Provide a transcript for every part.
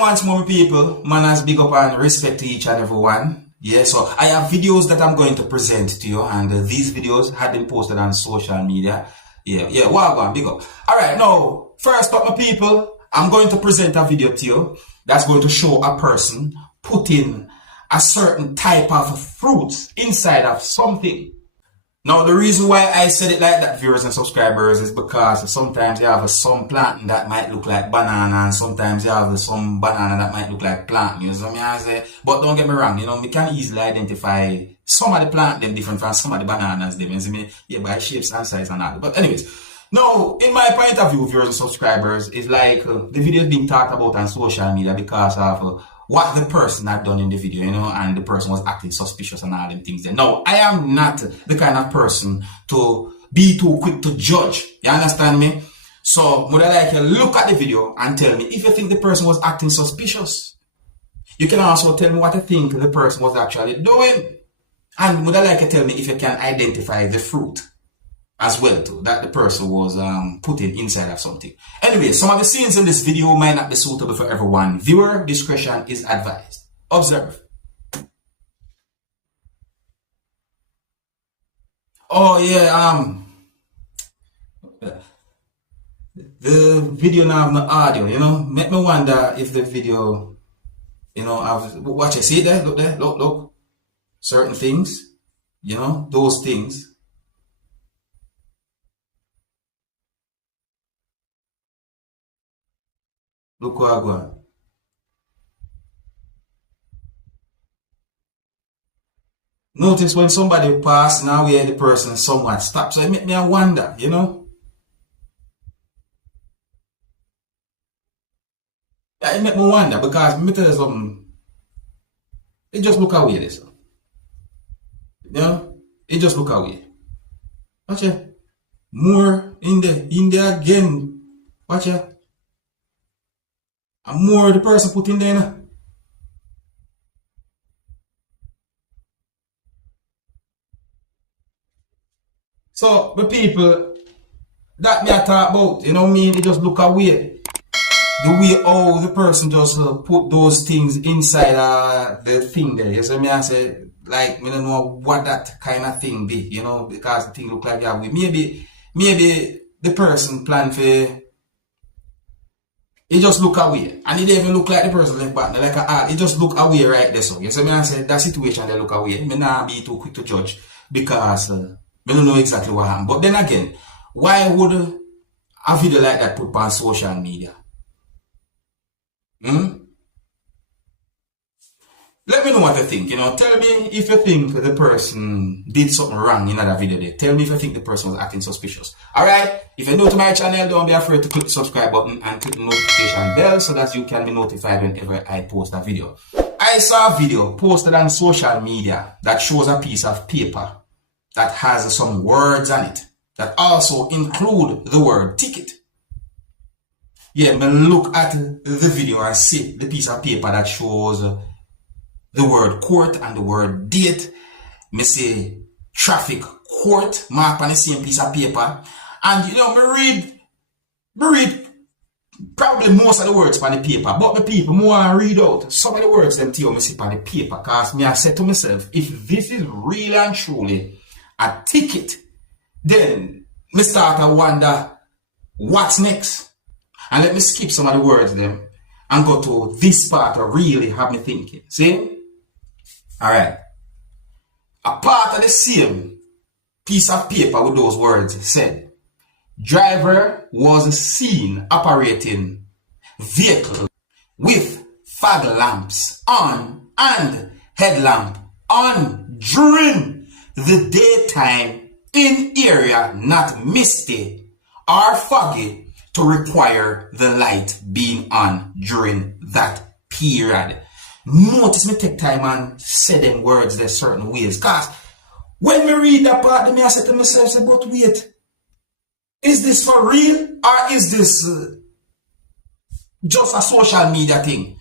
once more, people. Manners, big up and respect to each and every one. Yeah, so I have videos that I'm going to present to you, and these videos had been posted on social media. Yeah, well, big up. Alright, now, first up, my people, I'm going to present a video to you that's going to show a person putting a certain type of fruit inside of something. Now, the reason why I said it like that, viewers and subscribers, is because sometimes you have some planting that might look like banana, and sometimes you have some banana that might look like plant. You know what I say? But don't get me wrong, you know, we can easily identify some of the plant them different from some of the bananas them. You see me? Yeah, by shapes and size and all. But anyways, now, in my point of view, viewers and subscribers, it's like the video is being talked about on social media because of what the person had done in the video, you know, and the person was acting suspicious and all them things there. Now, I am not the kind of person to be too quick to judge. You understand me? So, would I like you look at the video and tell me if you think the person was acting suspicious. You can also tell me what you think the person was actually doing. And would I like you tell me if you can identify the fruit as well too, that the person was putting inside of something. Anyway, some of the scenes in this video might not be suitable for everyone. Viewer discretion is advised. Observe. Oh yeah, the video now have no audio, you know. Make me wonder if the video, you know, watch it, see there, look there, look. Certain things, you know, those things. Look what I got. Notice when somebody pass now where the person somewhat stops. So it make me wonder, you know. Yeah, it make me wonder because me tell you something. It just look away this. You know? It just look away. Watch it. More in there again. Watch it. And more the person put in there. You know? So the people that me I talk about, you know what I mean? It just look away. The way how the person just put those things inside the thing there. You see me I say, like, me don't know what that kind of thing be, you know, because the thing look like that way. Maybe the person plan for. It just look away. And it didn't even look like the person left back. Like it just look away right there. So you see me I say that situation they look away. Me not be too quick to judge because we don't know exactly what happened. But then again, why would a video like that put on social media? Let me know what you think, you know. Tell me if you think the person did something wrong in that video there. Tell me if you think the person was acting suspicious. Alright, if you're new to my channel, don't be afraid to click the subscribe button and click the notification bell so that you can be notified whenever I post a video. I saw a video posted on social media that shows a piece of paper that has some words on it that also include the word ticket. Yeah, me look at the video and see the piece of paper that shows the word court and the word date. Me say traffic court marked on the same piece of paper. And you know, me read probably most of the words on the paper, but the people more want to read out some of the words them to you me see on the paper. Cause me I said to myself, if this is real and truly a ticket, then me start to wonder what's next. And let me skip some of the words them and go to this part that really have me thinking. See? Alright. A part of the same piece of paper with those words said, driver was seen operating vehicle with fog lamps on and headlamp on during the daytime in area not misty or foggy to require the light being on during that period. Notice me take time and say them words there certain ways. Cause when me read that part, I say to myself, but wait, is this for real or is this just a social media thing?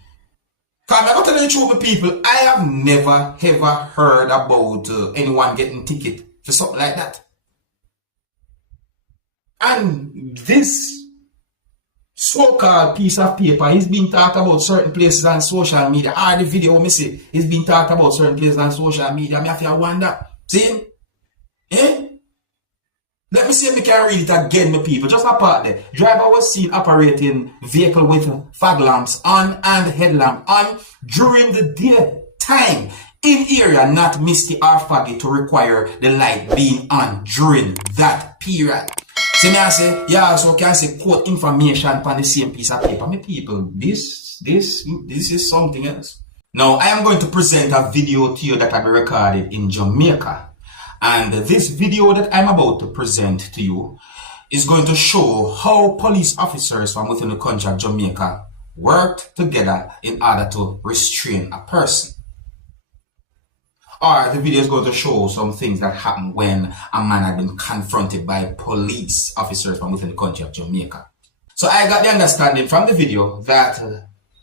Cause I'm going to tell you the truth, people, I have never ever heard about anyone getting ticket for something like that. And this so-called piece of paper is being talked about certain places on social media. Or the video me see is being talked about certain places on social media. Me have to wonder. See? Eh? Let me see if we can read it again, my people. Just apart there. Driver was seen operating vehicle with fog lamps on and headlamp on during the daytime in area not misty or foggy to require the light being on during that period. See me I say, yeah, so can say quote information on the same piece of paper. My people, this is something else. Now, I am going to present a video to you that I recorded in Jamaica. And this video that I'm about to present to you is going to show how police officers from within the country of Jamaica worked together in order to restrain a person. Or the video is going to show some things that happened when a man had been confronted by police officers from within the country of Jamaica. So I got the understanding from the video that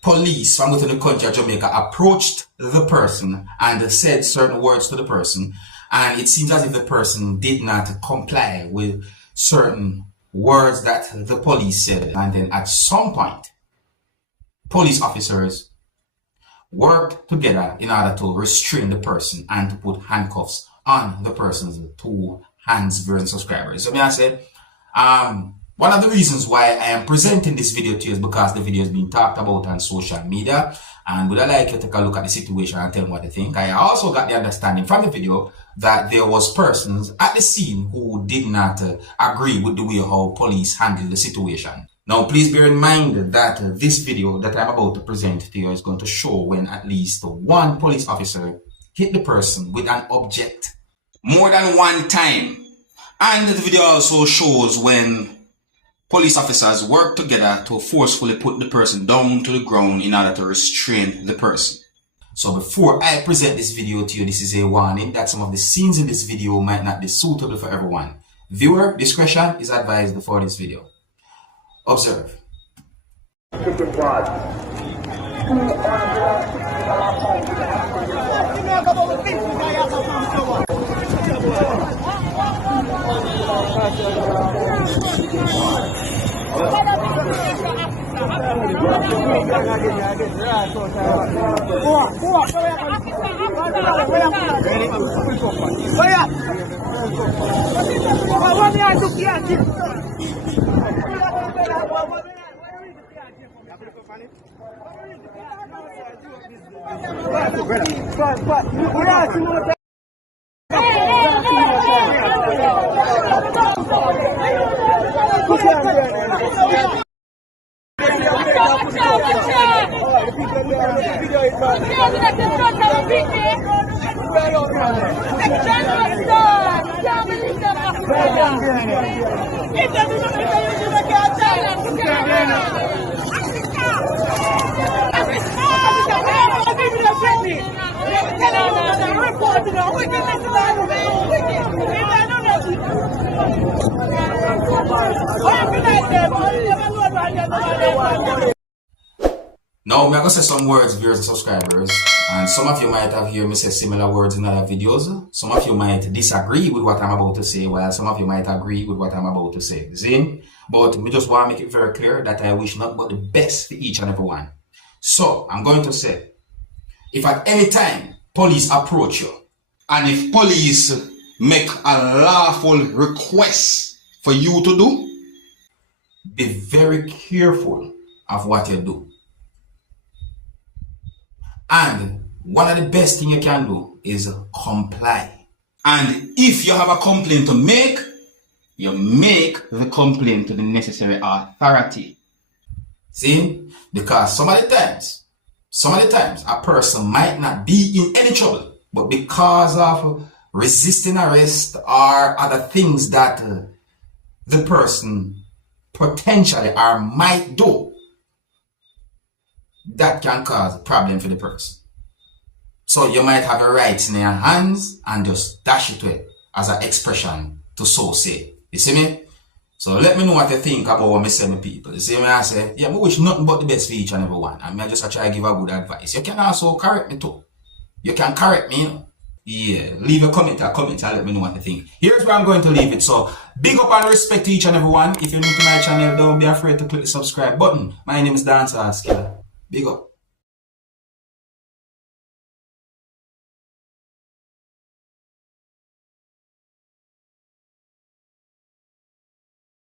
police from within the country of Jamaica approached the person and said certain words to the person. And it seems as if the person did not comply with certain words that the police said. And then at some point, police officers worked together in order to restrain the person and to put handcuffs on the person's two hands, viewers and subscribers. So may I say, one of the reasons why I am presenting this video to you is because the video is being talked about on social media. And would I like you to take a look at the situation and tell me what you think? I also got the understanding from the video that there was persons at the scene who did not agree with the way how police handled the situation. Now, please bear in mind that this video that I'm about to present to you is going to show when at least one police officer hit the person with an object more than one time. And the video also shows when police officers work together to forcefully put the person down to the ground in order to restrain the person. So before I present this video to you, this is a warning that some of the scenes in this video might not be suitable for everyone. Viewer discretion is advised before this video. Observe. Now, I'm going to say some words, viewers and subscribers, and some of you might have heard me say similar words in other videos. Some of you might disagree with what I'm about to say, while some of you might agree with what I'm about to say. See? But we just want to make it very clear that I wish not but the best for each and every one. So, I'm going to say, if at any time police approach you, and if police make a lawful request for you to do, be very careful of what you do. And one of the best things you can do is comply. And if you have a complaint to make, you make the complaint to the necessary authority. See? Because some of the times, a person might not be in any trouble, but because of resisting arrest or other things that the person potentially or might do, that can cause a problem for the person. So you might have a right in your hands and just dash it away as an expression to so say. You see me? So let me know what you think about what I say to people. You see me? I say, yeah, I wish nothing but the best for each and every one. I mean, I just try to give a good advice. You can also correct me too. You can correct me, you know. Yeah, leave a comment and let me know what you think. Here's where I'm going to leave it. So, big up and respect to each and every one. If you're new to my channel, don't be afraid to click the subscribe button. My name is Dancehall Skilla. Big up.